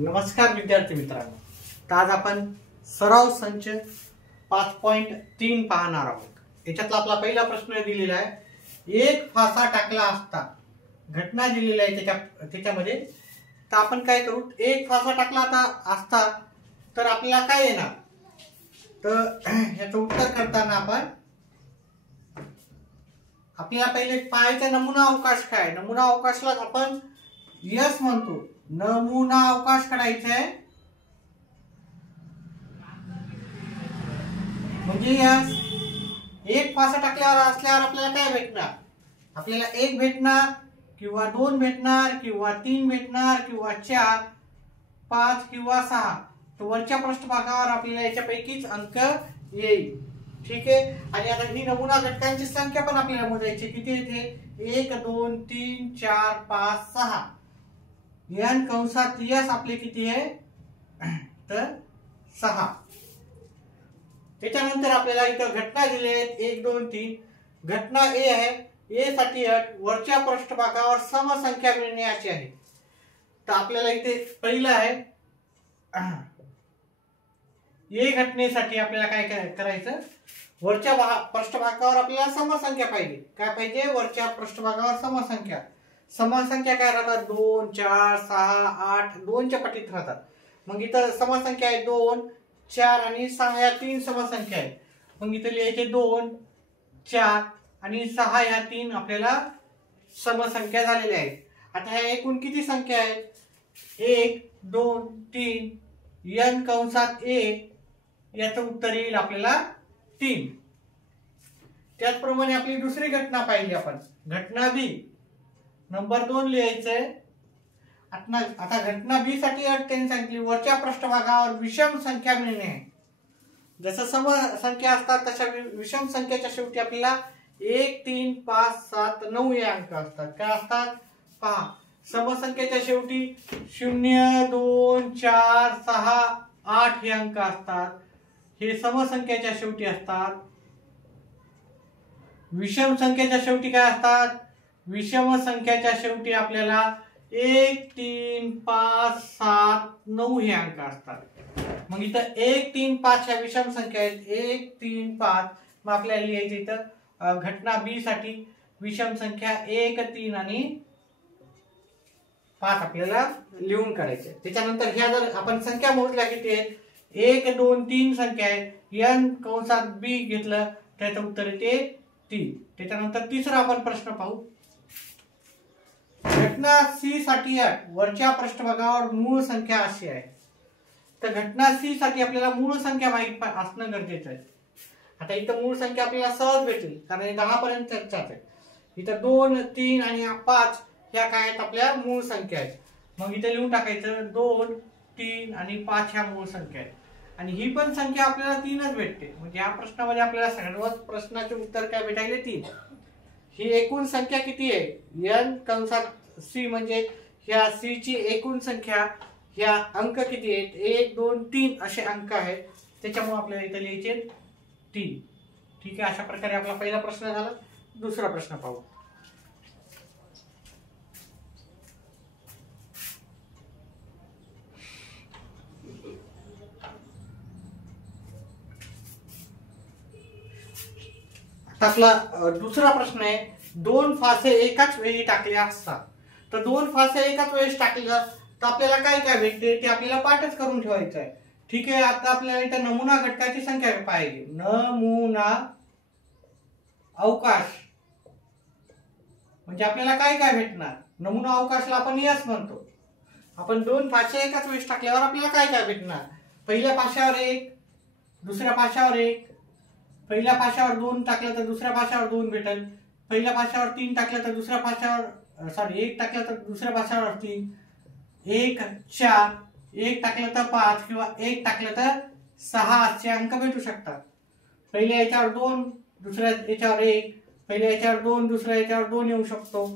नमस्कार विद्यार्थी मित्रांनो, तर आज आपण सराव संच 5.3 पाहणार आहोत। याच्यातला आपला पहिला प्रश्न दिलेला आहे, एक फासा टाकला असता घटना दिलेली आहे त्याच्यामध्ये। तर आपण काय करू, एक फासा टाकला असता तर आपल्याला काय येणार, तर ह्याचं उत्तर करताना आपल्याला पहिले पाहायचा नमुना अवकाश काय। नमुना अवकाशला आपण यस म्हणतो, नमुना अवकाश काढायचा आहे म्हणजे यस। एक फासा टाकल्यावर असल्यावर आपल्याला काय भेटणार, आपल्याला एक भेटणार किंवा दोन भेटणार किंवा तीन भेटणार किंवा चार, पाच किंवा सहा। तर वरच्या पृष्ठभागावर आपल्याला याच्यापैकीच अंक येईल, ठीक आहे। आणि आता ही नमुना घटकांची संख्या पण आपल्याला मोजायची, किती येते 1 2 3 4 5 6। n कंसात यस आपले किती आहे, तर 6। त्याच्यानंतर आपल्याला इथं घटना दिली आहेत 1 2 3। घटना ए आहे, ए साठी अट वरच्या पृष्ठभागावर समसंख्या मिळण्याची आहे। तर आपल्याला इथे पहिलं आहे, ए घटनेसाठी आपल्याला काय करायचं, वरच्या पृष्ठभागावर आपल्याला समसंख्या पाहिजे। काय पाहिजे, वरच्या पृष्ठभागावर समसंख्या। समसंख्या काय राहतात, 2 4 6 8, 2 च्या पटीत राहतात। मग इथं समसंख्या आहे 2 4 आणि 6 या तीन समसंख्या आहेत। मग इथं लिहायचे 2 4 आणि 6 या तीन आपल्याला समसंख्या झालेल्या आहेत। आता ह्या एकूण किती संख्या आहेत, 1 2 3 n कंसात 1, याचं उत्तर येईल आपल्याला 3। त्याचप्रमाणे आपली दुसरी घटना पाहिली आपण, घटना बी नंबर 2 लिहायचंय। आता घटना बी साठी अट त्यांनी सांगितली, वरच्या पृष्ठभागावर विषम संख्या मिळणे आहे। जसं सम संख्या असतात तशा विषम संख्येच्या शेवटी आपल्याला 1 3 5 7 9 हे अंक असतात। काय असतात पहा, समसंख्येच्या शेवटी 0 2 4 6 8 हे अंक असतात, हे समसंख्येच्या शेवटी असतात। विषम संख्येच्या शेवटी काय असतात, विषम संख्येच्या शेवटी आपल्याला 1 3 5 7 9 हे अंक असतात। मग इथं 1 3 5 ह्या विषम संख्या आहेत, 1 3 5। मग आपल्याला लिहायचं इथं घटना बी साठी विषम संख्या 1 3 आणि 5 आपल्याला लिहून काढायचे। त्याच्यानंतर ह्या जर आपण संख्या मोजल्या किती आहेत, 1 2 3 संख्या आहेत, n कंसात बी घेतलं त्याचं उत्तर येते 3। त्याच्यानंतर तिसरा आपण प्रश्न पाहू, घटना सी साठी वरच्या पृष्ठभागावर मूळ संख्या अशी आहे। तर घटना सी साठी आपल्याला मूळ संख्या माहित असणं गरजेचं आहे। आता इथं मूळ संख्या आपल्याला सहज भेटेल, कारण हे 10 पर्यंत चर्चाच आहे। इथं 2 3 आणि 5 ह्या काय आहेत, आपल्या मूळ संख्या आहेत। मग इथे लिहून टाकायचं 2 3 आणि 5 ह्या मूळ संख्या आहेत, आणि ही पण संख्या आपल्याला 3च भेटते। म्हणजे या प्रश्नामध्ये आपल्याला सर्वच प्रश्नाचे उत्तर काय भेटायले 3। ही एकूण संख्या किती आहे, n कंसात सी म्हणजे ह्या सी ची एकूण संख्या, ह्या अंक किती आहेत 1 2 3 असे अंक आहेत, त्याच्यामुळे आपल्याला इथे लिहायचे 3। ठीक आहे, अशा प्रकारे आपला पहिला प्रश्न झाला। दुसरा प्रश्न पाहू, आपला दुसरा प्रश्न आहे, 2 फासे एकाच वेळी टाकले असतात। तर 2 फासे एकाच वेळेस टाकले तर आपल्याला काय काय भेटते ते आपल्याला पाठच करून ठेवायचं आहे। ठीक आहे, आता आपल्याला इथं नमुना घटकाची संख्या पाहिजे। नमुना अवकाश म्हणजे आपल्याला काय काय भेटणार, नमुना अवकाशला आपण यस म्हणतो। आपण 2 फासे एकाच वेळेस टाकल्यावर आपल्याला काय काय भेटणार, पहिल्या फाशावर 1, दुसऱ्या फाशावर 1, पहिल्या फाशावर 2 टाकलं तर दुसऱ्या फाशावर 2 भेटेल, पहिल्या फाशावर 3 टाकलं तर दुसऱ्या फाशावर 1 टाकलं तर दुसऱ्या फाशावर 3, 1 4, 1 टाकलं तर 5 किंवा 1 टाकलं तर 6 असे अंक भेटू शकतात। पहिल्या याच्यावर 2, दुसऱ्या याच्यावर 1, पहिल्या याच्यावर 2, दुसऱ्या याच्यावर 2 येऊ शकतो।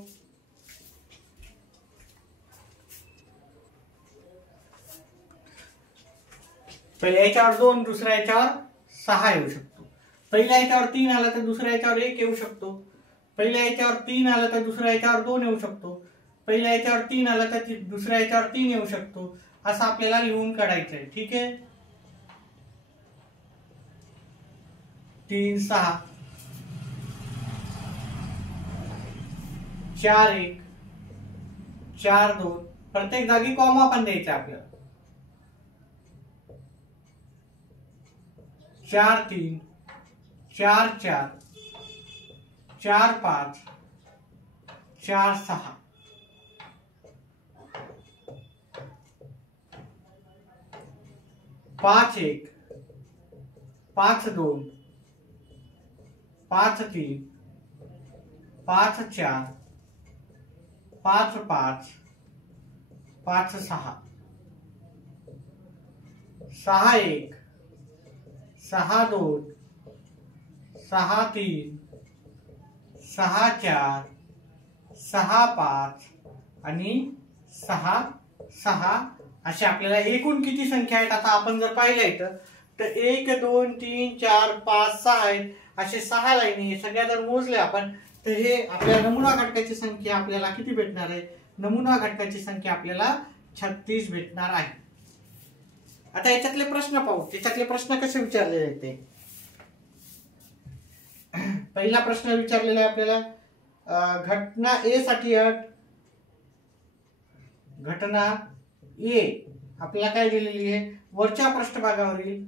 पहिल्या याच्यावर 2, दुसऱ्या याच्यावर 6 येऊ शकतो। पहिल्या याच्यावर 3 आला तर दुसऱ्या याच्यावर 1 येऊ शकतो। पहिल्या याच्यावर 3 आला तर दुसऱ्या याच्यावर 2 येऊ शकतो। पहिल्या याच्यावर 3 आला तर दुसऱ्या याच्यावर 3 येऊ शकतो। असं आपल्याला लिहून काढायचं आहे. ठीक आहे. 3 6 4 1 4 2 प्रत्येक जागी कॉमा पण द्यायचा आपल्याला. 4 3 4 4 4 5 4 6 5 1 5 2 5 3 5 4 5 5 5 6 6 1 6 2 6 3 6 4 6 5 आणि 6 6 अशा आपल्याला एकूण किती संख्या आहेत आता आपण जर पाहिलं तर 1 2 3 4 5 6 आहेत. असे 6 लाईनी सगळ्या जर मोजले आपण तर हे आपल्या नमुना घटकाची संख्या आपल्याला किती भेटणार आहे? नमुना घटकाची संख्या आपल्याला 36 भेटणार आहे. आता याच्यातले प्रश्न पाहू. त्याच्यातले प्रश्न कसे विचारलेले आहेत ते. पहिला प्रश्न विचारलेला आहे आपल्याला घटना ए साठी अट. घटना ए आपल्याला काय दिलेली आहे? वरच्या पृष्ठभागावरील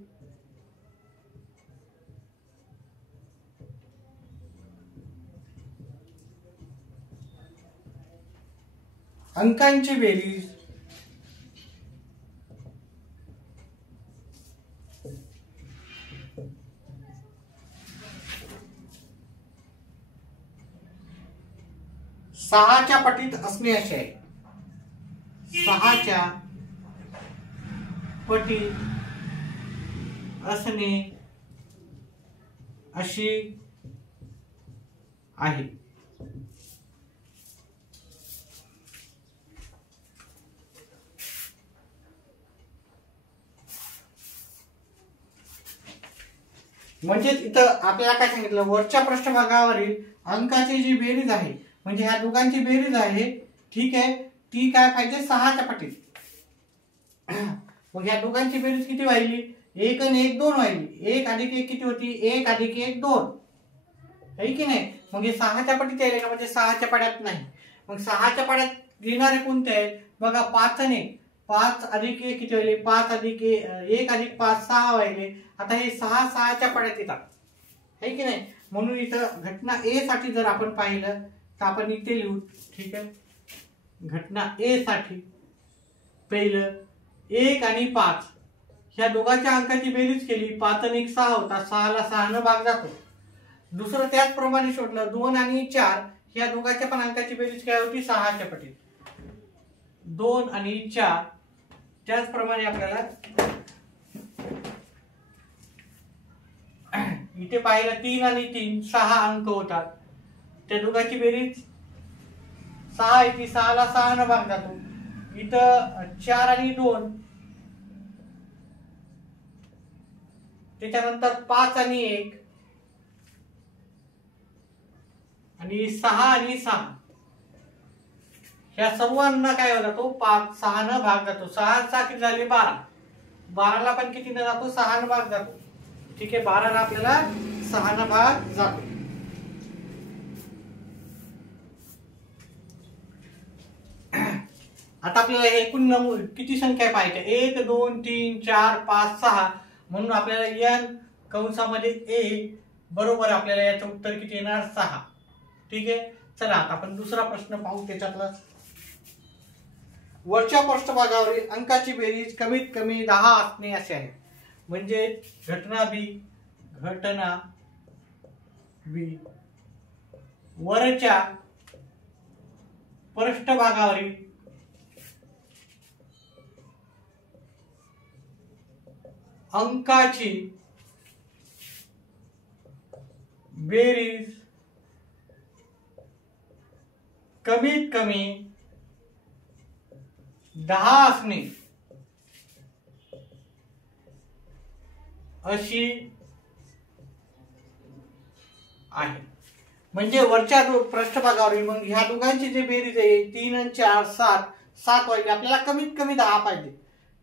अंकांची बेरीज सहाच्या पटीत असणे असे आहे. 6च्या पटीत असणे अशी आहे. म्हणजेच इथं आपल्याला काय सांगितलं? वरच्या पृष्ठभागावरील अंकाची जी बेरीज आहे म्हणजे ह्या दोघांची बेरीज आहे. ठीक आहे. ती काय पाहिजे? 6च्या पटीत. मग ह्या दोघांची बेरीज किती व्हायली? 1 आणि 1 2 व्हायली. 1 अधिक 1 किती होती? 1 अधिक 1 2 आहे की नाही? मग हे 6च्या पटीत यायले का? म्हणजे 6च्या पाड्यात नाही. मग 6च्या पाड्यात घेणारे कोणते आहेत? बघा 5 आणि 5 अधिक 1 किती व्हायले? 5 अधिक 1 अधिक 5 6 व्हायले. आता हे 6 6च्या पाड्यात येतात आहे की नाही? म्हणून इथं घटना ए साठी जर आपण पाहिलं तर आपण इथे लिहू. ठीक आहे. घटना ए साठी पहिलं 1 आणि 5 ह्या दोघांच्या अंकाची बेरीज केली. 5 आणि 1 6 होता. 6 ला 6 न भाग जातो. दुसरं त्याचप्रमाणे शोधलं 2 आणि 4 ह्या दोघांच्या पण अंकाची बेरीज काय होती? 6च्या पटीत. 2 आणि 4 त्याचप्रमाणे आपल्याला इथे पाहिलं 3 आणि 3 6 अंक होतात. त्या दोघांची बेरीज 6 येते. 6 ला 6 न भाग जातो. इथं 4 आणि 2 त्याच्यानंतर 5 आणि 1 आणि 6 आणि 6 ह्या सर्वांना काय होता? तो 5 6 न भाग जातो. 6 किती झाले? 12. 12 ला पण किती न जातो? 6 न भाग जातो. ठीक आहे. 12 ला आपल्याला 6 न भाग जातो. आता आपल्याला एकूण किती संख्या पाहिजे? 1 2 3 4 5 6 म्हणून आपल्याला n कंसामध्ये a बरोबर आपल्याला याचं उत्तर किती येणार? 6. ठीक आहे. चला आता आपण दुसरा प्रश्न पाहू. त्याच्यातला वरच्या पृष्ठभागावरील अंकाची बेरीज कमीत कमी 10 असणे असे आहे. म्हणजे घटना बी वरच्या पृष्ठभागावरील अंकाची बेरीज कमीत कमी 10 असणे अशी आहे. म्हणजे वरच्या पृष्ठभागावरील मग ह्या दोघांची जी बेरीज आहे 3 आणि 4 7 व्हायची. आपल्याला कमीत कमी 10 पाहिजे.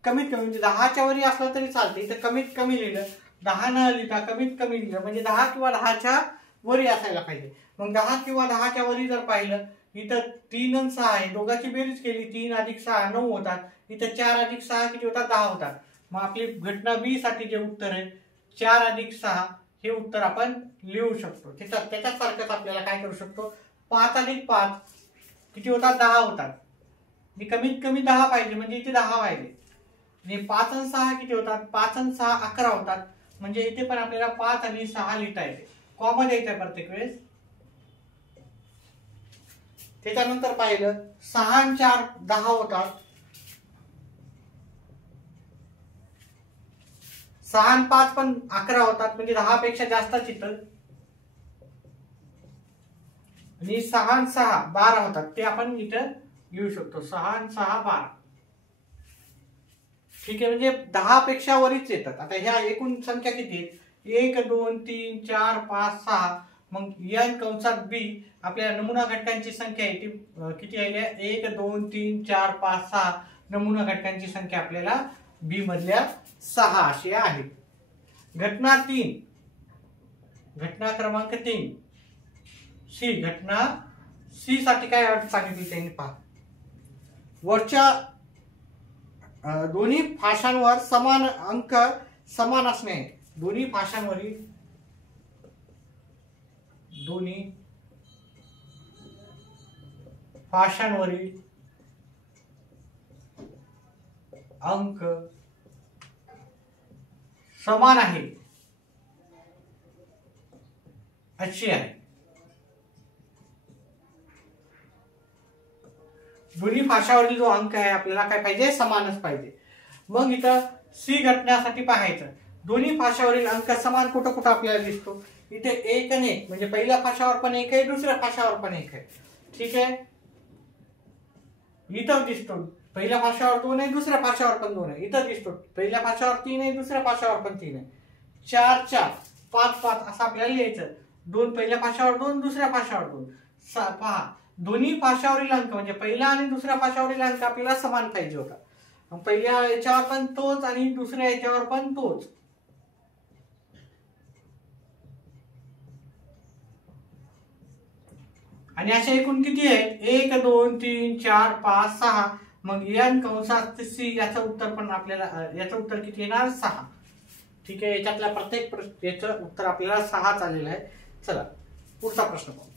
कमीत कमी म्हणजे 10च्या वरी असलं तरी चालते. इथं कमीत कमी लिहिलं, 10 न लिहिता कमीत कमी लिहिलं म्हणजे 10 किंवा 10च्या वरी असायला पाहिजे. मग 10 किंवा 10च्या वरी जर पाहिलं इथं 3 आणि 6 आहे, दोघांची बेरीज केली 3 अधिक 6 9 होतात. इथं 4 अधिक 6 किती होतात 10 होतात. मग आपली घटना बी साठी जे उत्तर आहे 4 अधिक 6 हे उत्तर आपण लिहू शकतो. त्याच्याच सारखंच आपल्याला काय करू शकतो 5 अधिक 5 किती होतात 10 होतात. कमीत कमी 10 पाहिजे म्हणजे इथे 10 पाहिजे. आणि 5 आणि 6 किती होतात 5 आणि 6 11 होतात. म्हणजे इथे पण आपल्याला 5 आणि 6 लिहिता येते, कॉमन द्यायचा प्रत्येक वेळेस. त्याच्यानंतर पाहिलं 6 आणि 4 10 होतात. 6 आणि 5 पण 11 होतात म्हणजे 10 पेक्षा जास्तच इथं. आणि 6 आणि 6 12 होतात, ते आपण इथं घेऊ शकतो. 6 आणि 6 12. ठीक आहे, म्हणजे 10 पेक्षा वरीच येतात. आता ह्या एकूण संख्या किती आहेत 1 2 3 4 5 6. मग n कंसात b आपल्या नमुना घटकांची संख्या आहे ती किती आहे 1 2 3 4 5 6. नमुना घटकांची संख्या आपल्याला b मधल्या 6 अशी आहे. घटना 3, घटना क्रमांक 3 सी. घटना सी साठी काय अट सांगितली त्यांनी पहा. वरच्या दोन्ही फाशांवर समान अंक समान असणे. दोन्ही फाशांवरील अंक समान आहे अशी आहे. दोन्ही फाशावरील जो अंक आहे आपल्याला काय पाहिजे समानच पाहिजे. मग इथं सी घटनासाठी पाहायचं दोन्ही फाशावरील अंक समान कुठं कुठं आपल्याला दिसतो. इथे 1 आणि 1 म्हणजे पहिल्या फाशावर पण 1 आहे, दुसऱ्या फाशावर पण 1 आहे. ठीक आहे, इथं दिसतो पहिल्या फाशावर 2 आहे, दुसऱ्या फाशावर पण 2 आहे. इथं दिसतो पहिल्या फाशावर 3 आहे, दुसऱ्या फाशावर पण 3 आहे. 4 4 5 5 असं आपल्याला लिहायचं. 2 पहिल्या फाशावर 2, दुसऱ्या फाशावर 2. पहा दोन्ही फाशावरील अंक म्हणजे पहिला आणि दुसऱ्या फाशावरील अंक आपल्याला समान पाहिजे होता. पहिल्या याच्यावर पण तोच आणि दुसऱ्या याच्यावर पण तोच. आणि अशा एकूण किती आहेत 1 2 3 4 5 6. मग n कंसात सी याचं उत्तर पण आपल्याला याचं उत्तर किती येणार 6. ठीक आहे, याच्यातल्या प्रत्येक याचं उत्तर आपल्याला 6 आलेलं आहे. चला पुढचा प्रश्न पाहू.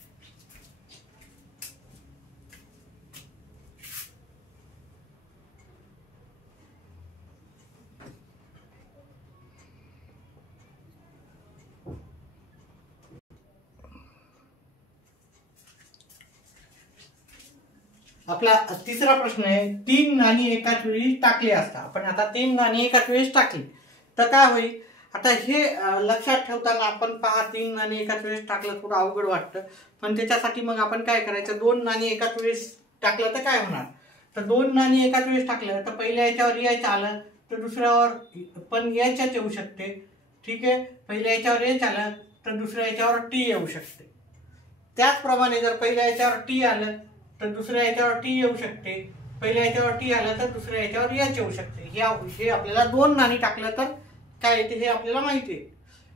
आपला तिसरा प्रश्न आहे 3 नाणी एकाच वेळी टाकली असता. आपण आता 3 नाणी एकाच वेळेस टाकली तर काय होईल. आता हे लक्षात ठेवताना आपण पहा 3 नाणी एकाच वेळेस टाकलं थोडं अवघड वाटतं. पण त्याच्यासाठी मग आपण काय करायचं 2 नाणी एकाच वेळेस टाकलं तर काय होणार. तर 2 नाणी एकाच वेळेस टाकलं तर पहिल्या याच्यावर एच आलं तर दुसऱ्यावर पण एचच येऊ शकते. ठीक आहे, पहिल्या याच्यावर एच आलं तर दुसऱ्या याच्यावर टी येऊ शकते. त्याचप्रमाणे जर पहिल्या याच्यावर टी आलं तर दुसऱ्या याच्यावर टी येऊ शकते. पहिल्या याच्यावर टी आलं तर दुसऱ्या याच्यावर एच येऊ शकते. हे आपल्याला 2 नाणी टाकलं तर काय येते हे आपल्याला माहिती आहे.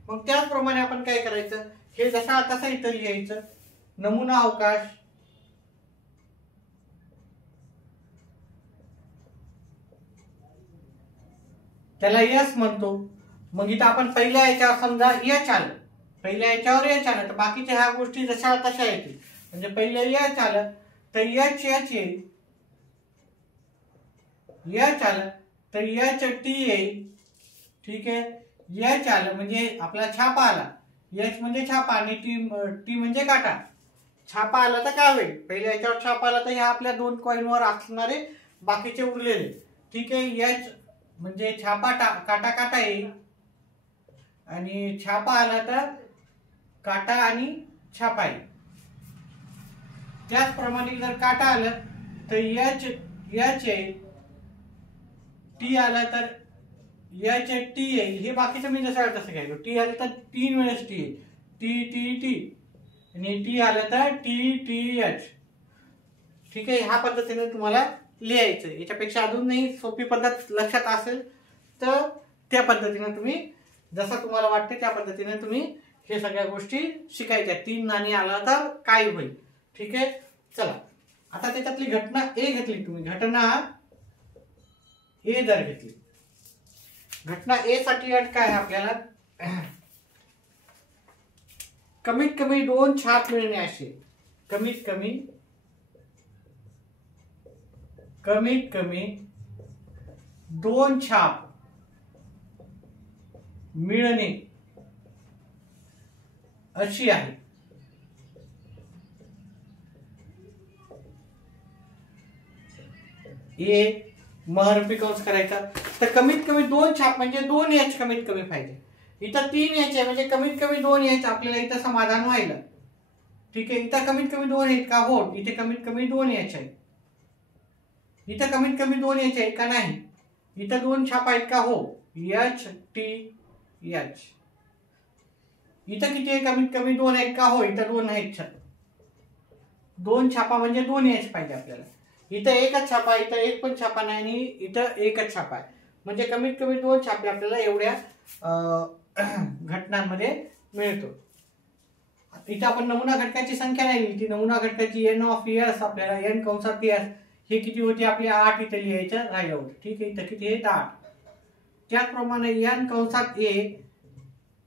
मग त्याचप्रमाणे आपण काय करायचं हे जसा तसा इथं लिहायचं. नमुना अवकाश त्याला एस म्हणतो. मग इथं आपण पहिल्या याच्यावर समजा एच आलं, पहिल्या याच्यावर एच आलं तर बाकीच्या ह्या गोष्टी जशा तशा येतील. म्हणजे पहिलं एच आलं तर एच एच येईल, एच आलं तर एच टी येईल. ठीक आहे, एच आलं म्हणजे आपला छापा आला. एच म्हणजे छापा आणि टी म्हणजे काटा. छापा आला तर काय होईल पहिल्या याच्यावर छापा आला तर ह्या आपल्या 2 कॉईनवर असणारे बाकीचे उरलेले. ठीक आहे, एच म्हणजे छापा काटा काटा येईल आणि छापा आला तर काटा आणि छापा येईल. त्याचप्रमाणे जर काटा आलं तर एच एच येईल, टी आला तर एच टी येईल. हे बाकीचं मी जसं तसं घ्यायचो. टी आलं तर 3 वेळेस टी येईल, टी टी टी आणि टी आलं तर टी टी एच. ठीक आहे, ह्या पद्धतीने तुम्हाला लिहायचं. याच्यापेक्षा अजूनही सोपी पद्धत लक्षात असेल तर त्या पद्धतीने तुम्ही जसं तुम्हाला वाटते त्या पद्धतीने तुम्ही हे सगळ्या गोष्टी शिकायच्या. 3 नाणी आला तर काय होईल. ठीक आहे. चला आता त्याच्यातली घटना ए घेतली तुम्ही. घटना ए जर घेतली, घटना ए साठी अट काय आहे आपल्याला, कमीत कमी 2 छाप मिळणे असे. कमीत कमी 2 छाप मिळणे अशी आहे. ए महरपी कंस करायचा. तर कमीत कमी 2 छाप म्हणजे 2 एच कमीत कमी पाहिजे. इथं 3 एच आहे म्हणजे कमीत कमी 2 एच आपल्याला इथं समाधान व्हायला. ठीक आहे. इथं कमीत कमी 2 आहेत का? हो. इथे कमीत कमी 2 एच आहे. इथं कमीत कमी 2 एच आहे का? नाही. इथं 2 छाप आहेत का? हो. H T H. इथं किती आहे? कमीत कमी 2 आहेत का? हो. इथं 2 आहेत. 2 छापा म्हणजे 2 एच पाहिजे आपल्याला. इथं एकच छापा, इथं एक पण छापा नाही आणि इथं एकच छापा आहे. म्हणजे कमीत कमी 2 छापे आपल्याला एवढ्या घटनांमध्ये मिळतो. इथं आपण नमुना घटकाची संख्या नाही लिहिली. नमुना घटकाची एन ऑफ एस आपल्याला एन कंसात एस हे किती होती आपली 8 इथं लिहायचं राहिलं होतं. ठीक आहे. इथं किती आहे? 8. त्याचप्रमाणे एन कंसात ए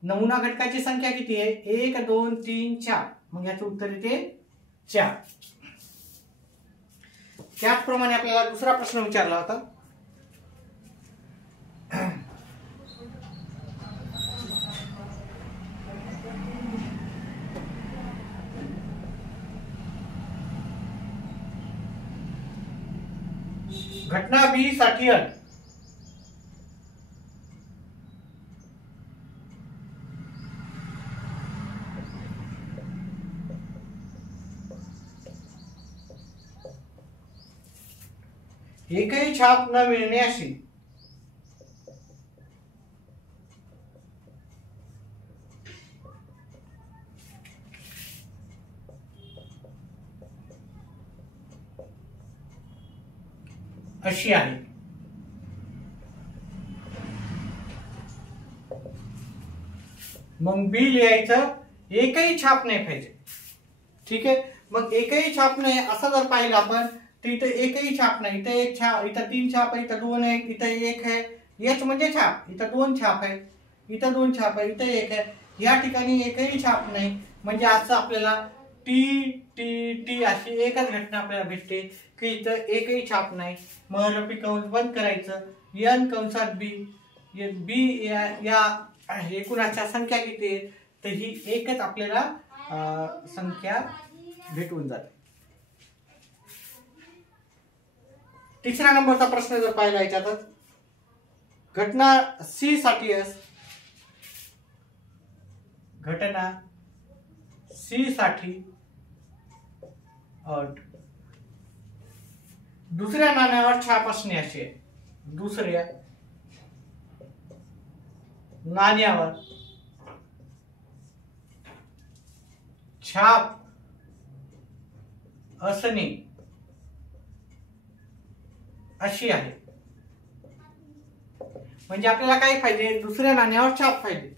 नमुना घटकाची संख्या किती आहे? 1 2 3 4. मग याचं उत्तर येते 4. त्याचप्रमाणे आपल्याला दुसरा प्रश्न विचारला होता. घटना बी साठी अट एकही छाप न मिळणे अशी. अशी आहे. मग बी लिहायचं एकही छाप नाही पाहिजे. ठीक आहे. मग एकही छाप नाही असं जर पाहिलं आपण तर इथं एकही छाप नाही. इथं एक छाप, इथं 3 छाप आहे, इथं 2 आहे, इथं 1 आहे. एच म्हणजे छाप. इथं 2 छाप आहे, इथं 2 छाप आहे, इथं 1 आहे. या ठिकाणी एकही छाप नाही म्हणजे असं आपल्याला टी टी टी अशी एकच घटना आपल्याला भेटते की इथं एकही छाप नाही. महरपी कंस बंद करायचं. एन कंसात बी. बी या एकूणाच्या संख्या किती आहे? तर ही एकच आपल्याला संख्या भेटून जाते. तिसऱ्या नंबरचा प्रश्न जर पाहिला याच्यातच घटना सी साठी अस. घटना सी साठी अट दुसऱ्या नाण्यावर छाप असणे अशी आहे. दुसऱ्या नाण्यावर छाप असणे अशी आहे. म्हणजे आपल्याला काय पाहिजे? दुसऱ्या नाण्यावर छाप पाहिजे.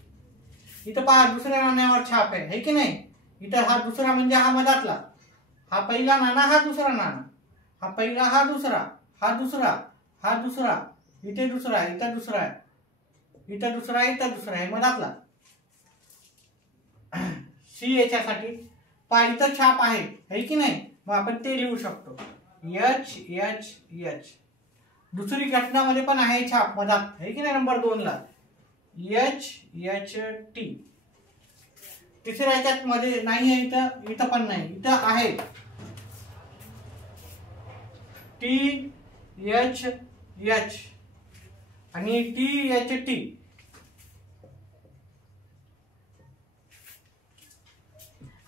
इथं पहा दुसऱ्या नाण्यावर छाप आहे की नाही. इथं हा दुसरा म्हणजे हा मधातला. हा पहिला नाणा, हा दुसरा नाणा. हा पहिला, हा दुसरा, हा दुसरा, हा दुसरा, इथे दुसरा, इथं दुसरा आहे, इथं दुसरा, इथं दुसरा आहे मधातला. सी याच्यासाठी पहा इथं छाप आहे की नाही. मग आपण ते लिहू शकतो एच एच एच. दुसरी घटनामध्ये पण आहे छाप मधात आहे की नाही नंबर 2 ला एच एच टी. तिसऱ्या ह्याच्यात मध्ये नाही आहे. इथं इथं पण नाही. इथं आहे टी एच एच आणि टी एच टी.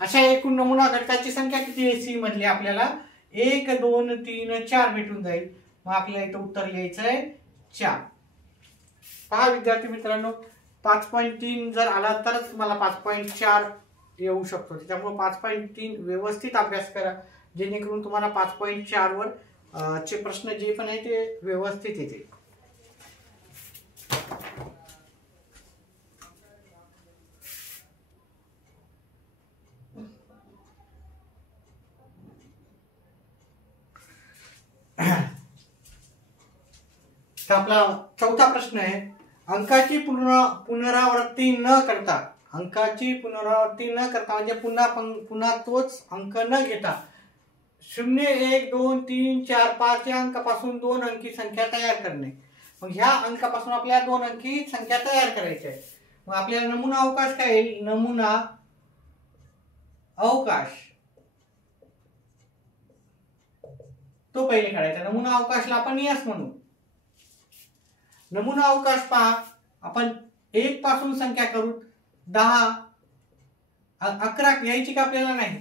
अशा एकूण नमुना घटकाची संख्या किती आहे सी मधली आपल्याला? 1 2 3 4 भेटून जाईल. मग आपल्याला इथं उत्तर लिहायचं आहे 4. पहा विद्यार्थी मित्रांनो 5.3 जर आला तरच तुम्हाला 5.4 येऊ शकतो. त्यामुळे 5.3 व्यवस्थित अभ्यास करा जेणेकरून तुम्हाला 5.4 वर चे प्रश्न जे पण आहे ते व्यवस्थित येते. तर आपला चौथा प्रश्न आहे, अंकाची पुनरावृत्ती न करता, अंकाची पुनरावृत्ती न करता म्हणजे पुन्हा तोच अंक न घेता 0, 1, 2, 3, 4, 5 या अंकापासून 2 अंकी संख्या तयार करणे. मग ह्या अंकापासून आपल्याला 2 अंकी संख्या तयार करायची आहे. मग आपल्याला नमुना अवकाश काय येईल? नमुना अवकाश तो पहिले काढायचा. नमुना अवकाशला आपण यस म्हणू. नमुना अवकाश पहा, आपण 1 पासून संख्या करू 10, 11 यायची का आपल्याला नाही,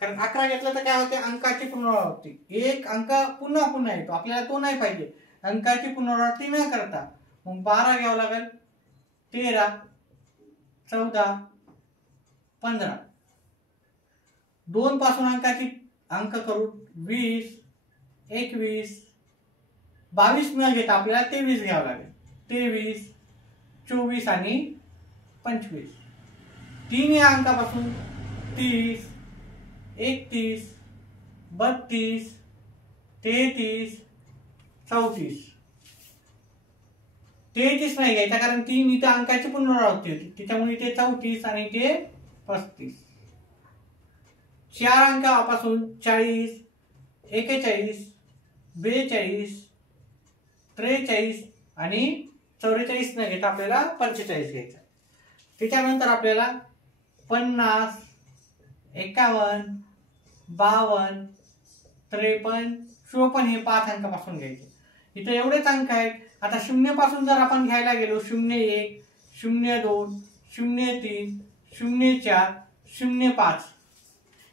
कारण 11 घेतलं तर काय होते, अंकाची पुनरावृत्ती. एक अंक पुन्हा येतो, आपल्याला तो नाही पाहिजे. अंकाची पुनरावृत्ती न करता मग 12 घ्यावं लागेल, 13, 14, 15. 2 पासून अंक करू 20, 21, 22 न घेता आपल्याला 23 घ्यावं लागेल. 23, 24 आणि 25. 3 या अंकापासून 30, 31, 32, 33, 34. 33 नाही घ्यायचा कारण 3 इथे अंकाची पुनरावृत्ती होती, त्याच्यामुळे इथे 34 आणि इथे 35. 4 अंकापासून 40, 41, 42, 43 आणि 44 न घेता आपल्याला 45 घ्यायचा. त्याच्यानंतर आपल्याला 50, 51, 52, 53, 54 हे 5 अंकापासून घ्यायचे. इथे एवढेच अंक आहेत. आता 0 पासून जर आपण घ्यायला गेलो 01, 02, 03, 04, 05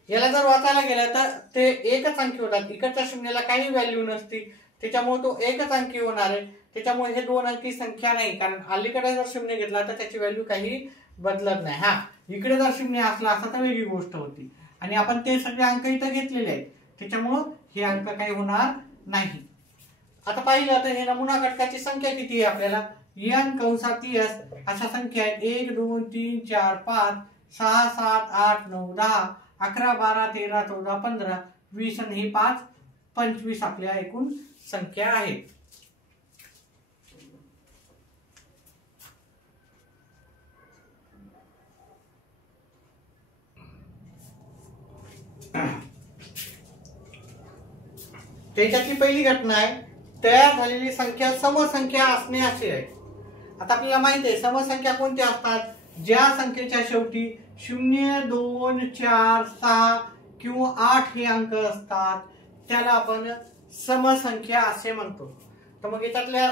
याला जर वाचायला गेलं तर ते एकच अंकी होतात. इकडच्या 0ला काही व्हॅल्यू नसती, त्याच्यामुळे तो एकच अंकी होणार आहे. त्याच्यामुळे हे 2 अंकी संख्या नाही, कारण अलीकडे जर 0 घेतला तर त्याची व्हॅल्यू काही बदलत नाही. हा, इकडे जर 0 असला असता तर वेगळी गोष्ट होती, आणि आपण ते सगळे अंक इथं घेतलेले आहेत, त्याच्यामुळं हे अंक काही होणार नाही. आता पाहिलं तर हे नमुना घटकाची संख्या किती आहे आपल्याला, n कंसात s अशा संख्या आहेत. 1, 2, 3, 4, 5, 6, 7, 8, 9, 10, 11, 12, 13, 14, 15, 20 आणि हे 5, 25 आपल्या एकूण संख्या आहेत. त्याच्यातली पहिली घटना आहे, तयार झालेली संख्या समसंख्या असणे अशी आहे. आता आपल्याला माहिती आहे समसंख्या कोणत्या असतात, ज्या संख्येच्या शेवटी 0, 2, 4, 6 किंवा 8 हे अंक असतात त्याला आपण समसंख्या असे म्हणतो. तर मग याच्यातल्या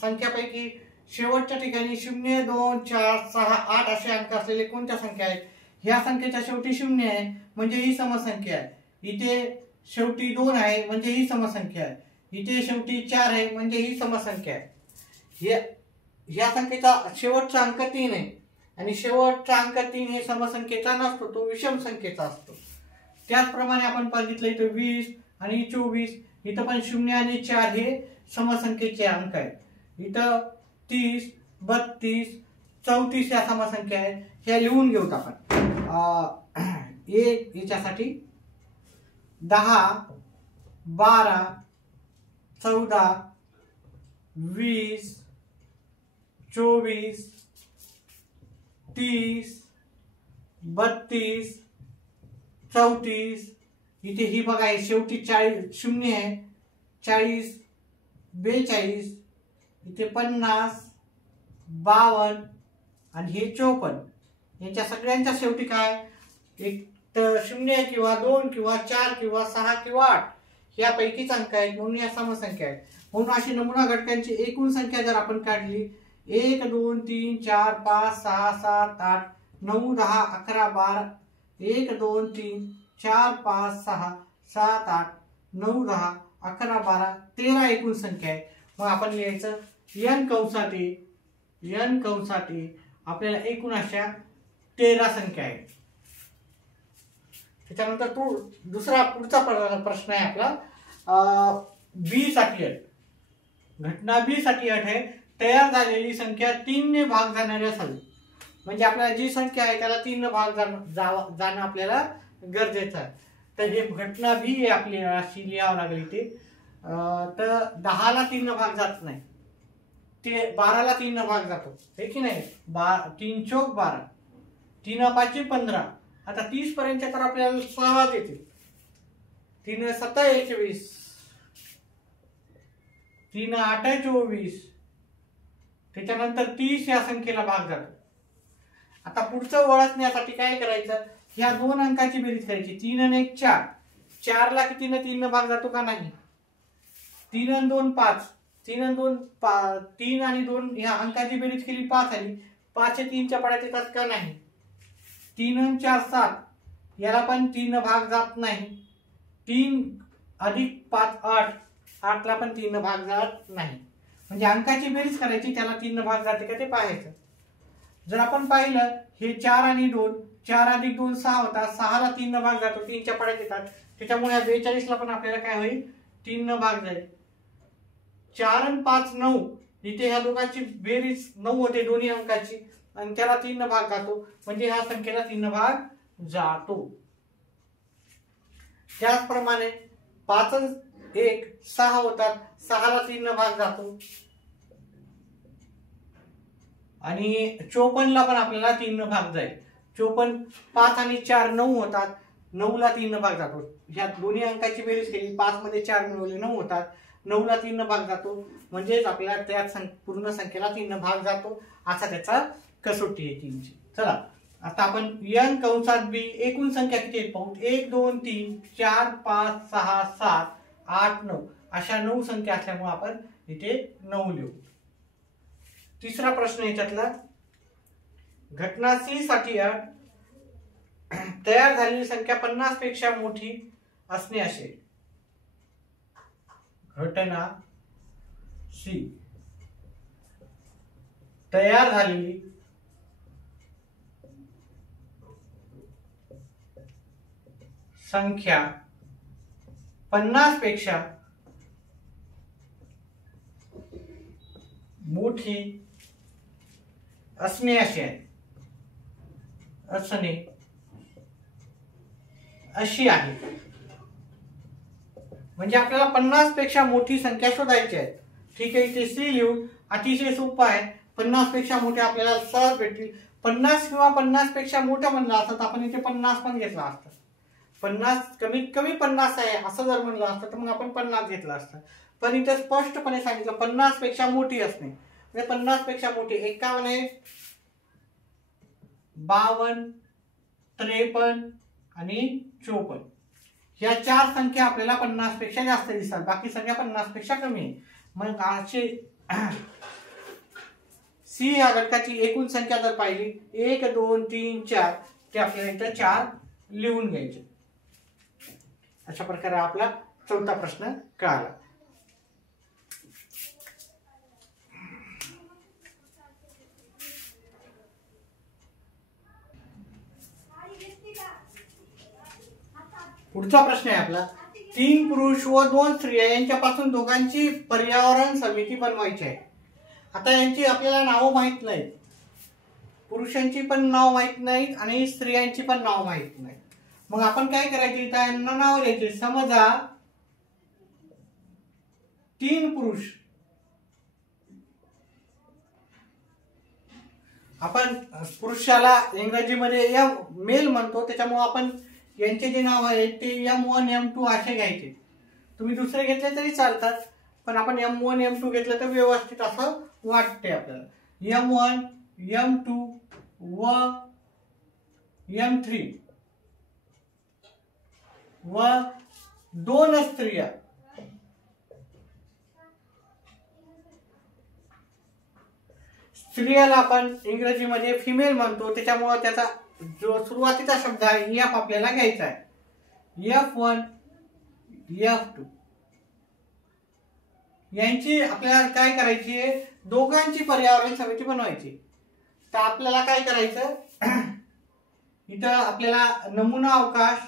संख्यापैकी शेवटच्या ठिकाणी 0, 2, 4, 6, 8 असे अंक असलेले कोणत्या संख्या आहेत? ह्या संख्येच्या शेवटी 0 आहे म्हणजे ही समसंख्या आहे. इथे शेवटी 2 आहे म्हणजे ही समसंख्या आहे. इथे शेवटी 4 आहे म्हणजे ही समसंख्या आहे. ह्या संख्येचा शेवटचा अंक 3 आहे आणि शेवटचा अंक 3 हे समसंख्येचा नसतो, तो विषम संख्येचा असतो. त्याचप्रमाणे आपण बघितलं इथे 20 आणि 24, इथं पण 0 आणि 4 हे समसंख्येचे अंक आहेत. इथं 30, 32, 34 या समसंख्या आहेत. ह्या लिहून घेऊत आपण. एक याच्यासाठी 10, 12, 14, 20, 24, 30, 32, 34. इथे ही बघा आहे शेवटी 40 0 आहे, 40, 42, इथे 50, 52 आणि हे 54. यांच्या सगळ्यांच्या शेवटी काय एक तर 0 किंवा 2 किंवा 4 किंवा 6 किंवा 8 यापैकीच अंक आहेत, म्हणून या समसंख्या आहेत. म्हणून अशी नमुना घटकांची एकूण संख्या जर आपण काढली 1, 2, 3, 4, 5, 6, 7, 8, 9, 10, 11, 12, 1, 2, 3, 4, 5, 6, 7, 8, 9, 10, 11, 12, 13 एकूण संख्या आहे. मग आपण लिहायचं n कंसात आपल्याला एकूण अशा 13 संख्या आहेत. त्याच्यानंतर पुढचा प्रश्न आहे आपला, बी साठी अट, घटना बी साठी अट आहे तयार झालेली संख्या 3 ने भाग जाणारी असावी. म्हणजे आपल्याला जी संख्या आहे त्याला 3 ने भाग जाणं आपल्याला गरजेचं आहे. तर हे घटना बी आहे आपल्याला अशी लिहावं लागेल इथे. तर 10 ला 3 ने भाग जात नाही, ते 12 ला 3 ने भाग जातो, हे की नाही. 3 चौक 12, 3 पाचशे 15. आता 30 पर्यंत तर आपल्याला सहज येते. 3 7 21, 3 8 24, त्याच्यानंतर 30 या संख्येला भाग जातो. आता पुढचं ओळखण्यासाठी काय करायचं, ह्या दोन अंकाची बेरीज करायची. 3 आणि 1 4, 4 ला कितीने 3 ने भाग जातो का नाही. 3 आणि 2 5, 3 आणि 2 3 आणि 2 ह्या अंकाची बेरीज केली 5 आली. 5 3 च्या पड्यात येतात का नाही. 3 आणि 4 7, याला पण 3 ने भाग जात नाही. 3 अधिक 5 8, 8 ला पण 3 ने भाग जात नाही. म्हणजे अंकाची बेरीज करायची, त्याला 3 ने भाग जाते का ते पाहायचं. जर आपण पाहिलं हे 4 आणि 2, 4 अधिक 2 6 होतात, 6 ला 3 ने भाग जातो, 3 च्या पड्यात येतात. त्याच्यामुळे या 42 ला पण आपल्याला काय होईल, 3 ने भाग जाईल. 4 आणि 5 9, इथे ह्या दोघांची बेरीज 9 होते दोन्ही अंकाची, आणि त्याला 3 ने भाग जातो, म्हणजे ह्या संख्येला 3 ने भाग जातो. त्याचप्रमाणे 5 आणि 1 6 होतात, 6 ला 3 ने भाग जातो, आणि 54 ला पण आपल्याला 3 ने भाग जाईल. 54 5 आणि 4 9 होतात, 9 ला 3 ने भाग जातो. ह्या दोन्ही अंकाची बेरीज केली, 5 मध्ये 4 मिळवले 9 होतात, 9 ला 3 ने भाग जातो, म्हणजेच आपल्याला त्या पूर्ण संख्येला 3 ने भाग जातो. असा त्याचा कसोटी आहे 3 ची. चला आता आपण n कंसात बी एकूण संख्या किती आहेत पाहू. 1 2 3 4 5 6 7 8 9 अशा 9 संख्या असल्यामुळे आपण इथे 9 लिहू. तिसरा प्रश्न याच्यातला, घटना सी साठी अट, तयार झालेली संख्या 50 पेक्षा मोठी असणे असेल. घटना सी, तयार झालेली संख्या 50 पेक्षा मोठी असणे अशी आहे. म्हणजे आपल्याला 50 पेक्षा मोठी संख्या शोधायची आहे. ठीक आहे, इथे सी लिहू. अतिशय सोपं आहे. 50 पेक्षा मोठे आपल्याला सहज भेटतील. 50 किंवा 50 पेक्षा मोठं म्हणलं असतं तर आपण इथे 50 पण घेतला असतं. 50 कमीत कमी 50 आहे असं जर म्हणलं असतं तर मग आपण 50 घेतलं असतं. पण इथे स्पष्टपणे सांगितलं 50 पेक्षा मोठी असणे, म्हणजे 50 पेक्षा मोठी 51 आहे, 52 53 आणि 54. ह्या 4 संख्या आपल्याला 50 पेक्षा जास्त दिसतात, बाकी संख्या 50 पेक्षा कमी आहे. मग अशी सी या घटकाची एकूण संख्या जर पाहिली 1 2 3 4, ते आपल्याला इथं 4 लिहून घ्यायचे. अशा प्रकारे आपला चौथा प्रश्न कळाला. पुढचा प्रश्न आहे आपला, 3 पुरुष व 2 स्त्रिया यांच्यापासून दोघांची पर्यावरण समिती बनवायची आहे. आता यांची आपल्याला नावं माहित नाहीत, पुरुषांची पण नाव माहित नाहीत आणि स्त्रियांची पण नाव माहित नाहीत. मग आपण काय करायचे, इथं यांना नाव द्यायचे. समजा 3 पुरुष, आपण पुरुषाला इंग्रजीमध्ये मेल म्हणतो, त्याच्यामुळे आपण यांचे जे नाव आहे ते M1 M2 असे घ्यायचे. तुम्ही दुसरे घेतले तरी चालतात, पण आपण M1 M2 घेतलं तर व्यवस्थित असं वाटते आपल्याला. M1 M2 व M3 व 2 स्त्रिया. स्त्रियाला आपण इंग्रजीमध्ये फिमेल म्हणतो, त्याच्यामुळे त्याचा जो सुरुवातीचा शब्द आहे F आपल्याला घ्यायचा आहे. F1 F2 यांची आपल्याला काय करायची आहे, दोघांची पर्यावरण समिती बनवायची. तर आपल्याला काय करायचं, इथं आपल्याला नमुना अवकाश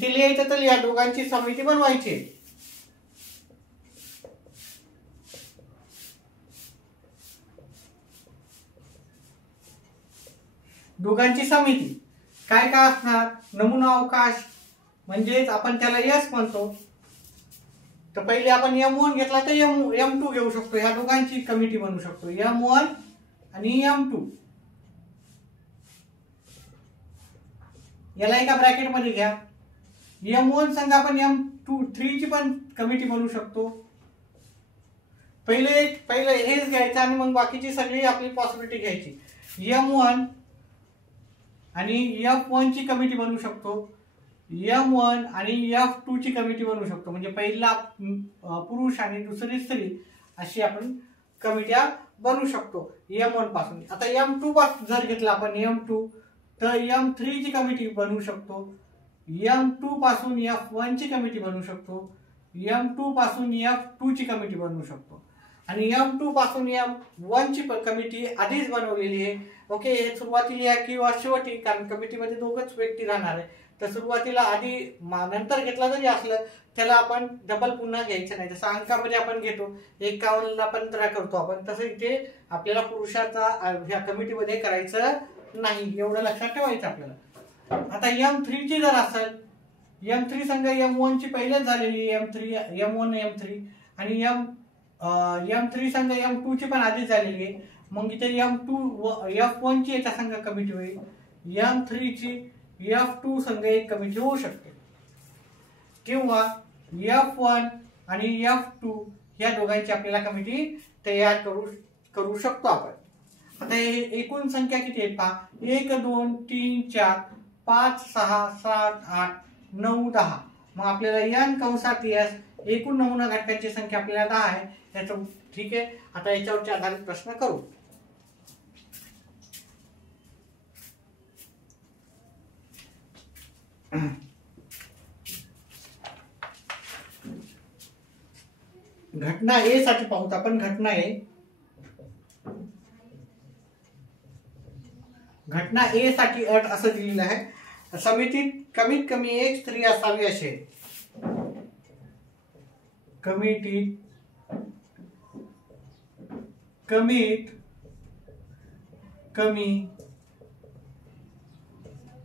इथे लिहायचं तर या दोघांची समिती बनवायची. दोघांची समिती काय काय असणार? नमुना अवकाश म्हणजेच आपण त्याला यस म्हणतो. तर पहिले आपण M1 घेतला तर M2 घेऊ शकतो. ह्या दोघांची कमिटी बनवू शकतो, M1 आणि M2. याला एका ब्रॅकेट मध्ये घ्या. M1 संघ आपण M3 ची पण कमिटी बनवू शकतो. पहिले हेच घ्यायचं आणि मग बाकीची सगळी आपली पॉसिबिलिटी घ्यायची. M1 आणि F1 ची कमिटी बनवू शकतो, M1 आणि F2 ची कमिटी बनवू शकतो. म्हणजे पहिला पुरुष आणि दुसरी स्त्री अशी आपण कमिट्या बनवू शकतो M1 पासून. आता M2 पासून जर घेतला आपण M2 तर M3 ची कमिटी बनवू शकतो, M2 पासून F1 ची कमिटी बनवू शकतो, M2 पासून F2 ची कमिटी बनवू शकतो. आणि M2 पासून M1 ची कमिटी आधीच बनवलेली आहे. ओके, हे सुरुवातीला किंवा शेवटी, कारण कमिटीमध्ये दोघच व्यक्ती राहणार आहे. तर सुरुवातीला आधी नंतर घेतला जरी असलं त्याला आपण डबल पुन्हा घ्यायचं नाही. जसं अंकामध्ये आपण घेतो 51 ला 15 करतो आपण, तसं इथे आपल्याला पुरुषाचा ह्या कमिटीमध्ये करायचं नाही, एवढं लक्षात ठेवायचं आपल्याला. आता M3 ची जर असेल, M3 संघ M1 ची पहिलेच झालेली M1 M3 आणि M3 संघ M2 ची पण आधीच झालेली आहे. मग इथे F1 ची याच्या संघ कमिटी होईल, M3 ची F2 संघ एक कमिटी होऊ शकते, किंवा F1 आणि F2 या दोघांची आपल्याला कमिटी तयार करू शकतो आपण. आता एकूण संख्या किती आहेत पहा, 1 2 3 4 5 6 7 8 9 10. मग आपल्याला n कंसात s एकूण नमुना घटकांची संख्या आपल्याला 10 आहे. याचं ठीक आहे. आता याच्यावरच्या आधारित प्रश्न करू. घटना ए साठी पाहूत आपण. घटना ए साठी अट असं दिलेलं आहे, समितीत कमीत कमी एक स्त्री असावी असे. कमिटीत कमीत कमी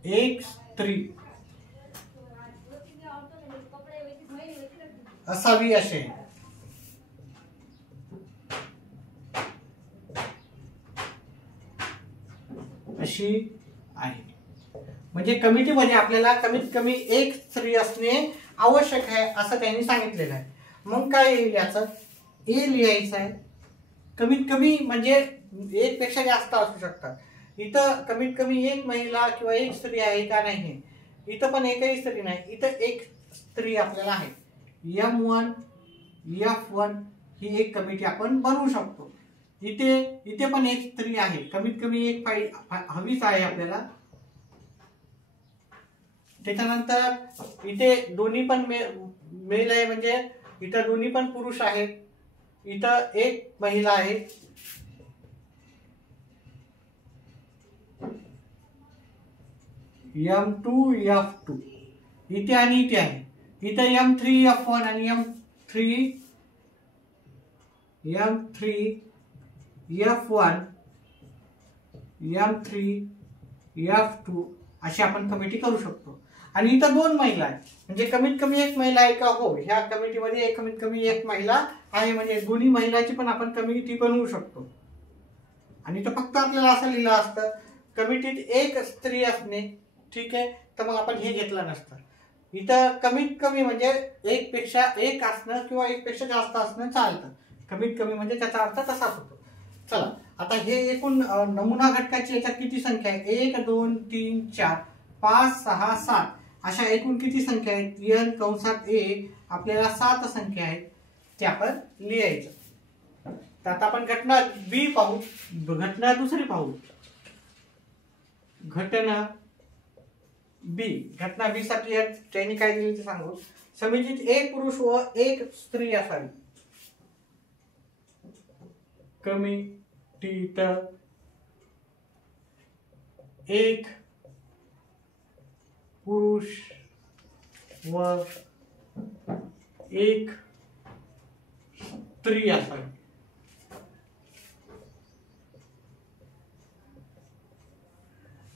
एक स्त्री असावी असे. अशी आहे. म्हणजे कमिटीमध्ये आपल्याला कमीत कमी एक स्त्री असणे आवश्यक आहे असं त्यांनी सांगितलेलं आहे. मग काय येईल याचं? ए लिहायचं आहे. कमीत कमी म्हणजे एक पेक्षा जास्त असू शकतात. इथं कमीत कमी एक महिला किंवा एक स्त्री आहे का नाही, इथं पण एकही स्त्री नाही, इथं एक स्त्री आपल्याला आहे. M1 F1 ही एक कमिटी आपण बनवू शकतो. इथे पण एक स्त्री आहे, कमीत कमी एक हवीच आहे आपल्याला. त्याच्यानंतर इथे दोन्ही पण मेल आहे, म्हणजे इथं दोन्ही पण पुरुष आहेत, इथं एक महिला आहे. M2 F2 इथे आणि इथे आहे. इथं M3 F1 आणि M3 F1 M3 F2 अशी आपण कमिटी करू शकतो. आणि इथं दोन महिला आहेत, म्हणजे कमीत कमी एक महिला आहे का? हो, ह्या कमिटीमध्ये कमीत कमी एक महिला आहे, म्हणजे दोन्ही महिलाची पण आपण कमिटी बनवू शकतो. आणि इथं फक्त आपल्याला असं लिहिलं असतं कमिटीत एक स्त्री असणे, ठीक आहे, तर मग आपण हे घेतलं नसतं. इथं कमीत कमी म्हणजे एक पेक्षा एक असणं किंवा एक पेक्षा जास्त असणं चालतं. कमीत कमी म्हणजे त्याचा अर्थ तसाच होतो. चला, आता हे एकूण नमुना घटकाची याच्यात किती संख्या आहे? 1 2 3 4 5 6 7 अशा एकूण किती संख्या आहेत? n कंसात a आपल्याला 7 संख्या आहेत, ते आपण लिहायचं. तर आता आपण घटना बी पाहू, घटना दुसरी पाहू. घटना बी साठी त्यांनी काय दिले ते सांगू. समितीत एक पुरुष व एक स्त्री असावी. कमिटीत एक पुरुष व एक स्त्री असावी.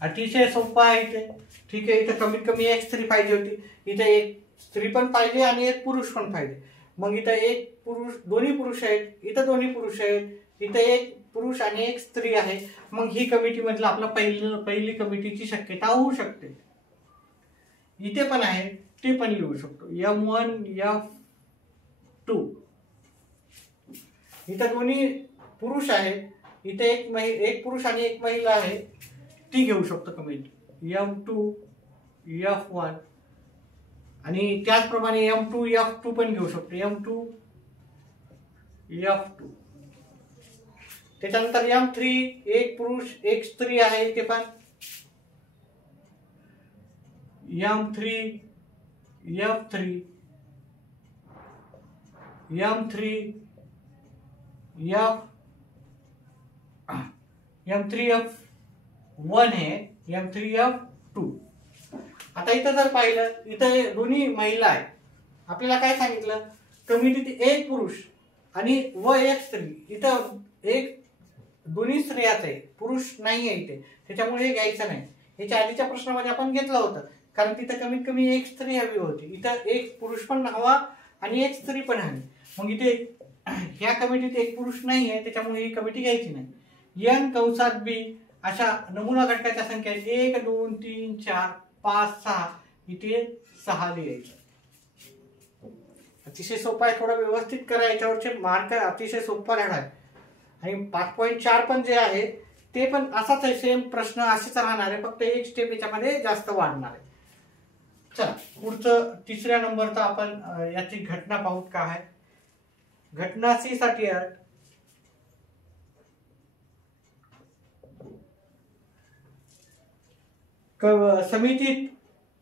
अतिशय सोपं आहे इथे. ठीक आहे, इथं कमीत कमी एक स्त्री पाहिजे होती, इथे एक स्त्री पण पाहिजे आणि एक पुरुष पण पाहिजे. मग इथं एक पुरुष, दोन्ही पुरुष आहेत, इथं दोन्ही पुरुष आहेत, इथं एक पुरुष आणि एक स्त्री आहे. मग ही कमिटी मधलं आपलं पहिली कमिटीची शक्यता होऊ शकते. इथे पण आहे, ते पण लिहू शकतो. M1 F2. इथं दोन्ही पुरुष आहेत, इथे एक पुरुष आणि एक महिला आहे, ती घेऊ शकतो कमिटी M2 F1. आणि त्याचप्रमाणे M2 F2 पण घेऊ शकतो, M2 F2. त्याच्यानंतर M3 एक पुरुष एक स्त्री आहे, ते पण M3 F3, M3 F1 आहे, M3 F2. आता इथं जर पाहिलं, इथं दोन्ही महिला आहेत. आपल्याला काय सांगितलं, कमिटीत एक पुरुष आणि एक स्त्री. इथं एक दोन्ही स्त्रियाच आहे, पुरुष नाही आहे इथे, त्याच्यामुळे हे घ्यायचं नाही. याच्या आधीच्या प्रश्नामध्ये आपण घेतलं होतं, कारण तिथं कमीत कमी एक स्त्री हवी होती. इथं एक पुरुष पण हवा आणि एक स्त्री पण हवी. मग इथे ह्या कमिटीत एक पुरुष नाही आहे, त्याच्यामुळे ही कमिटी घ्यायची नाही. N कंसात B अशा नमुना घटकाच्या संख्या 1 2 3 4 5 6. इथे 6 लिहायचं. अतिशय सोपा आहे, थोडा व्यवस्थित करा. याच्यावरचे मार्क अतिशय सोपा राहणार. आणि 5.4 पण जे आहे ते पण असाच आहे, सेम प्रश्न असेच राहणार आहे, फक्त एक स्टेप याच्यामध्ये जास्त वाढणार आहे. चला पुढचं तिसऱ्या नंबरचं आपण याची घटना पाहूत. काय आहे घटना C साठी आहे.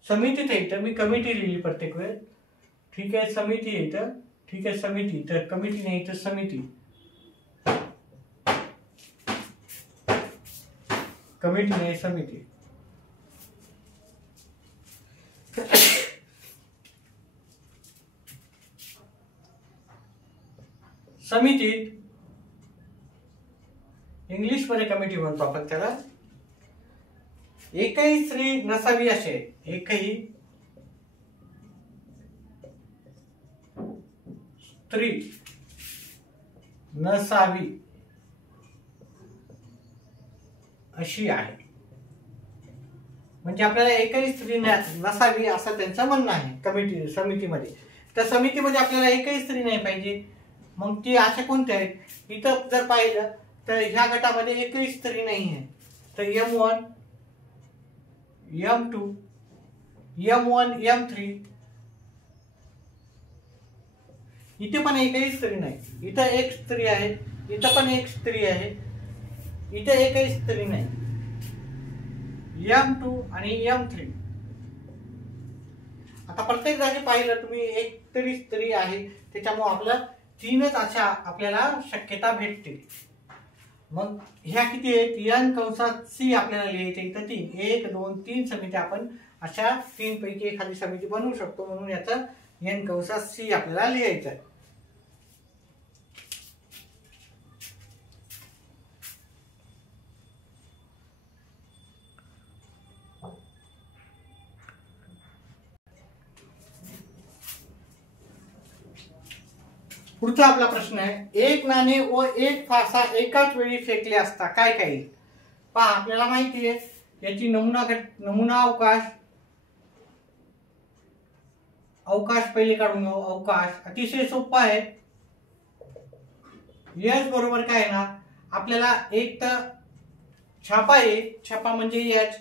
समितीत आहे, तर मी कमिटी लिहिली प्रत्येक वेळ. ठीक आहे, समिती आहे इथं. ठीक आहे, समिती, तर कमिटी नाही तर समिती. कमिटी नाही, समिती. समितीत इंग्लिश मध्ये कमिटी म्हणतो आपण त्याला. एकही स्त्री नसावी असे, एकही स्त्री नसावी अशी आहे. म्हणजे आपल्याला एकही स्त्री नसावी असं त्यांचं म्हणणं आहे समितीमध्ये. त्या समितीमध्ये आपल्याला एकही स्त्री नाही पाहिजे. मग ती अशा कोणत्या आहेत, इथं जर पाहिलं तर ह्या गटामध्ये एकही स्त्री नाही आहे. तर M1 M2 M1 M3. इथे पण एकही स्त्री नाही. इथं एक स्त्री आहे, इथं पण एक स्त्री आहे, इथे एकही स्त्री नाही. M2 आणि M3. आता प्रत्येक जागी पाहिलं तुम्ही एक तरी स्त्री आहे, त्याच्यामुळे आपलं 3च अशा आपल्याला शक्यता भेटते. मग ह्या किती आहेत, N कंसात C आपल्याला लिहायचे. इथं 3 1 2 3 समिती आपण अशा 3 पैकी एखादी समिती बनवू शकतो. म्हणून याचा N कंसात C आपल्याला लिहायचं आहे. पुढचा आपला प्रश्न आहे, एक नाणे व एक फासा एकाच वेळी फेकले असता काय काय येईल. पहा, आपल्याला माहिती आहे याची नमुना अवकाश पहिले काढून घेऊ. अवकाश अतिशय सोपा आहे. यश बरोबर काय येणार, आपल्याला एक तर छापा आहे, छापा म्हणजे यच.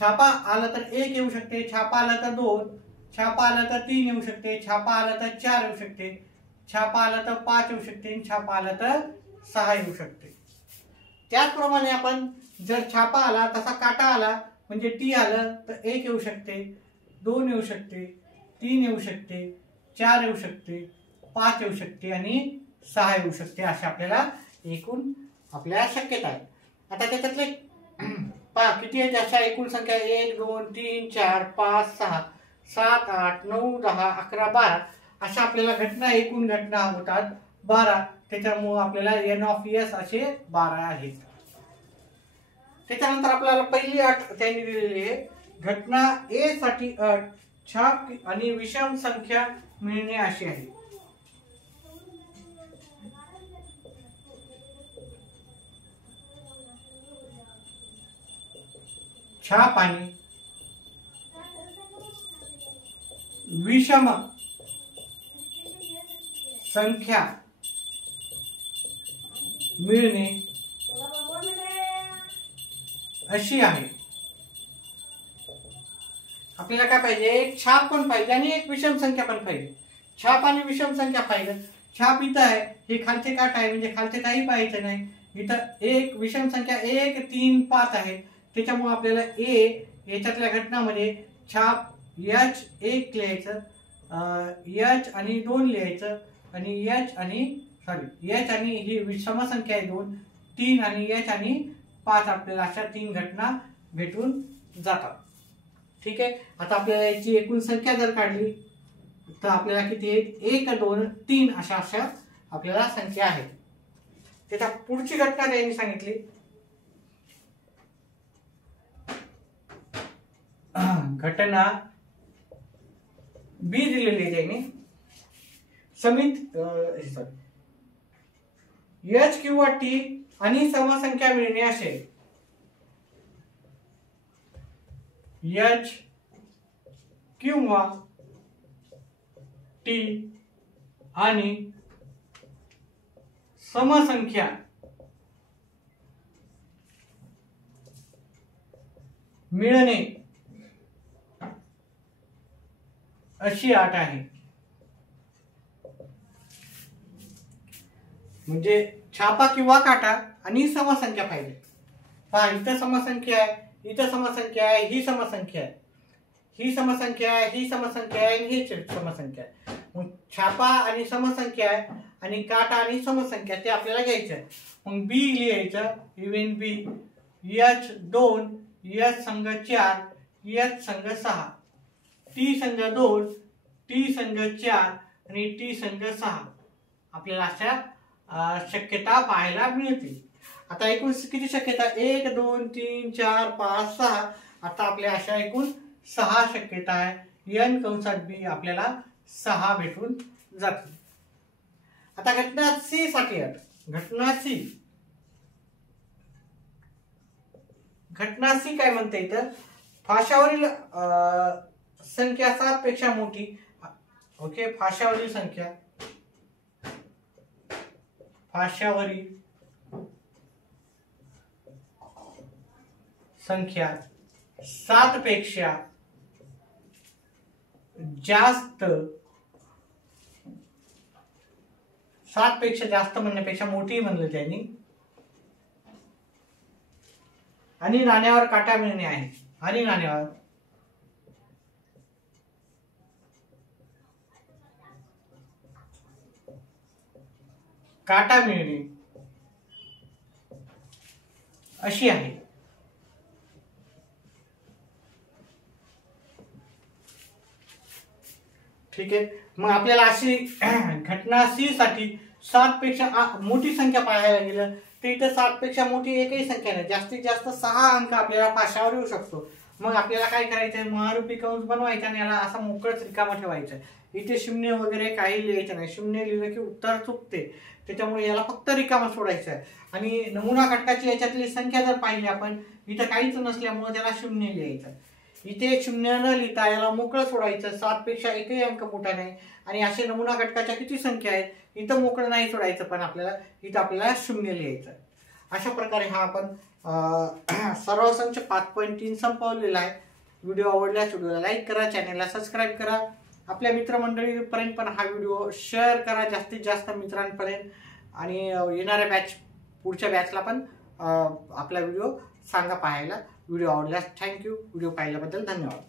छापा आला तर 1 येऊ शकते, छापा आला तर 2, छापा आला तर 3 येऊ शकते, छापा आला तर 4 येऊ शकते, छापा आला तर 5 येऊ शकते, छापा आला तर 6 येऊ शकते. त्याचप्रमाणे आपण जर छापा आला तसा काटा आला म्हणजे टी आलं तर 1 येऊ शकते, 2 येऊ शकते, 3 येऊ शकते, 4 येऊ शकते, 5 येऊ शकते आणि 6 येऊ शकते. अशा आपल्याला एकूण आपल्या शक्यता आहे. आता त्याच्यातले पहा किती आहेत, अशा एकूण संख्या 1 2 3 4 5 6 7, 8, 9, 10, 11, 12 अशा आपल्याला घटना, एकूण घटना होतात 12. त्याच्यामुळे आपल्याला n(s) असे 12 आहेत. त्याच्यानंतर आपल्याला पहिली अट त्यांनी दिलेली आहे, घटना ए साठी अट छाप आणि विषम संख्या मिळणे अशी आहे. छाप आणि विषम संख्या मिळणे अशी आहे. आपल्याला काय पाहिजे, एक छाप पण पाहिजे आणि एक विषम संख्या पण पाहिजे. छाप आणि विषम संख्या पाहिजे. छाप इथं आहे, हे खालचे काट आहे म्हणजे खालचे काही पाहायचं नाही. इथं एक विषम संख्या 1, 3, 5 आहे. त्याच्यामुळे आपल्याला ए याच्यातल्या घटनामध्ये छाप H1 लिहायचं, H आणि 2 लिहायचं, आणि H आणि ही विषम संख्या आहे 2, 3 आणि H आणि 5 आपल्याला अशा 3 घटना भेटून जातात. ठीक आहे. आता आपल्याला याची एकूण संख्या जर काढली तर आपल्याला किती आहे, 1, 2, 3 अशा आपल्याला संख्या आहेत. त्याच्या पुढची घटना त्यांनी सांगितली, घटना बी दिलेली आहे त्यांनी, समित H किंवा T आणि समसंख्या मिळणे असे. H किंवा T आणि समसंख्या मिळणे अशी अट आहे. म्हणजे छापा किंवा काटा आणि समसंख्या पाहिजे. पहा, इथं समसंख्या आहे, इथं समसंख्या आहे, ही समसंख्या आहे, ही समसंख्या आहे, ही समसंख्या आहे आणि ही समसंख्या आहे. मग छापा आणि समसंख्या आहे आणि काटा आणि समसंख्या ते आपल्याला घ्यायचं. मग बी लिहायचं, इव्हन बी H2, H संघ 4, H संघ 6, T संघ 2, T संघ 4 आणि T संघ 6 आपल्याला अशा शक्यता पाहायला मिळतील. आता एकूण किती शक्यता, 1, 2, 3, 4, 5, 6. आता आपल्या अशा एकूण 6 शक्यता आहे. n कंसात बी आपल्याला 6 भेटून जातील. आता घटना सी साठी अट, घटना सी काय म्हणते इथं, फाशावरील संख्या 7 पेक्षा मोठी. ओके, फाशावरील संख्या 7 पेक्षा जास्त, 7 पेक्षा जास्त म्हणण्यापेक्षा मोठी म्हणलं त्यांनी, आणि नाण्यावर काटा मिळणे आहे. आणि नाण्यावर काटा मिळणे अशी आहे. ठीक आहे. मग आपल्याला अशी घटना सी साठी 7 पेक्षा मोठी संख्या पाहायला गेलं तर इथं 7 पेक्षा मोठी एकही संख्या नाही, जास्तीत जास्त 6 अंक आपल्याला फाशावर येऊ शकतो. मग आपल्याला काय करायचंय, महारूपी कंस बनवायचा आणि याला असा मोकळच रिकामा ठेवायचा. इथे शून्य वगैरे काही लिहायचं नाही, शून्य लिहिलं की उत्तर चुकते. त्याच्यामुळे याला फक्त रिकामा सोडायचं आहे. आणि नमुना घटकाची याच्यातली संख्या जर पाहिली आपण, इथं काहीच नसल्यामुळे त्याला शून्य लिहायचं. इथे एक शून्य न लिहिता याला मोकळं सोडायचं. 7 पेक्षा एकही अंक मोठा नाही. आणि असे नमुना घटकाच्या किती संख्या आहेत, इथं मोकळं नाही सोडायचं, पण इथं आपल्याला शून्य लिहायचं. अशा प्रकारे हा आपण सराव संच 5.3 संपवलेला आहे. व्हिडिओ आवडल्यास व्हिडिओला लाईक करा, चॅनलला सबस्क्राईब करा, आपल्या मित्रमंडळीपर्यंत पण हा व्हिडिओ शेअर करा जास्तीत जास्त मित्रांपर्यंत. आणि येणाऱ्या पुढच्या बॅचला पण आपला व्हिडिओ सांगा पाहायला. व्हिडिओ आवडल्यास थँक्यू. व्हिडिओ पाहिल्याबद्दल धन्यवाद.